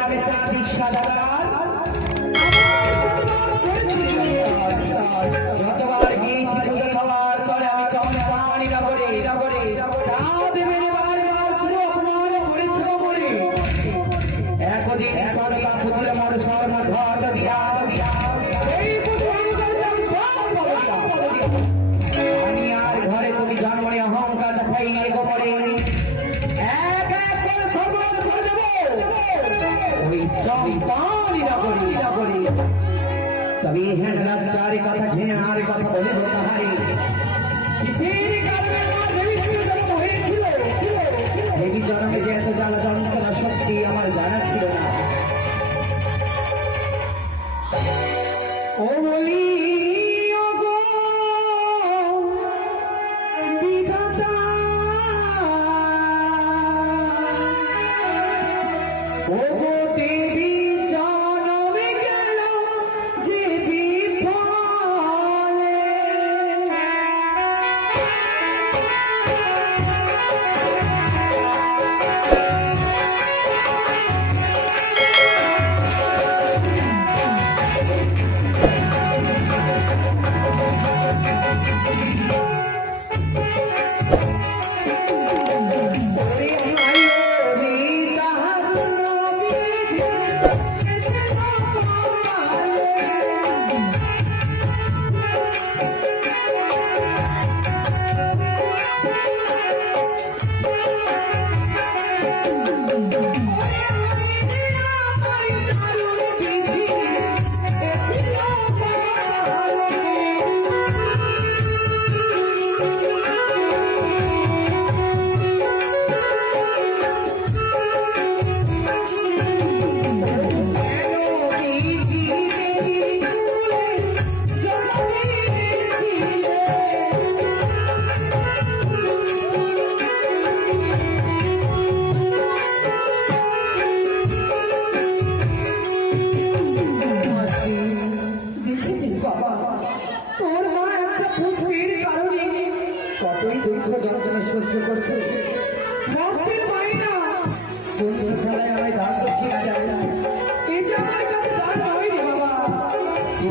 बड़ा बेचारा विश्वास কথা বলে তাহারে কিসের কারণে আমার জানা ছিল না। দুঃখ যন্ত্রণা সহ্য করছে সুন্দর খেলায় আমায় দান দক্ষিণা যায় না এই যে আমার কাছে দান নয় বাবা। কি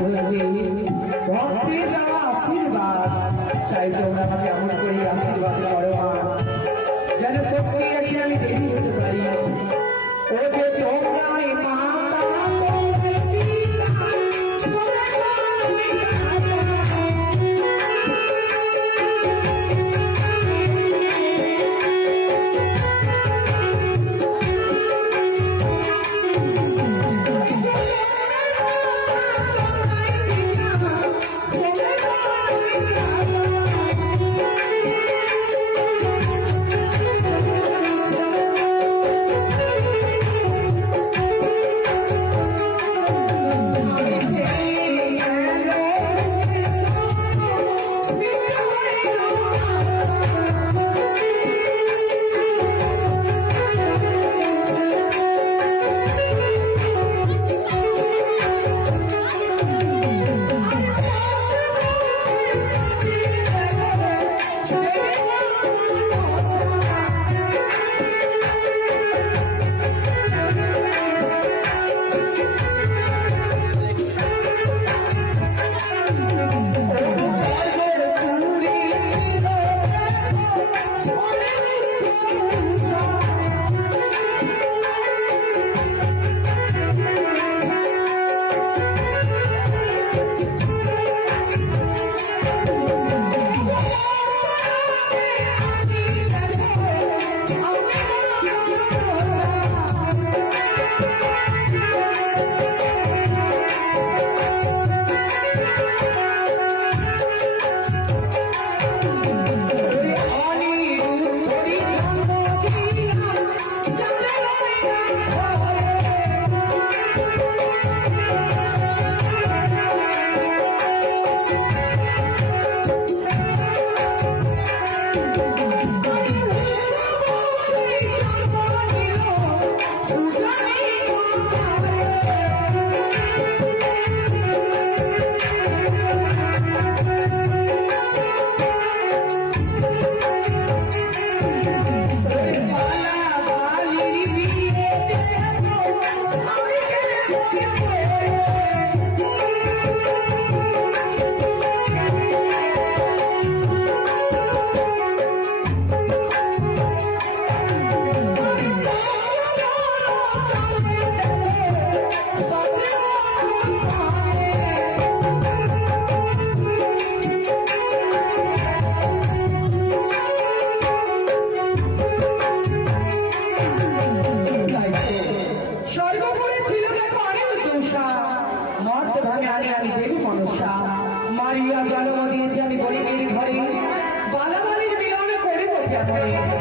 Thank you.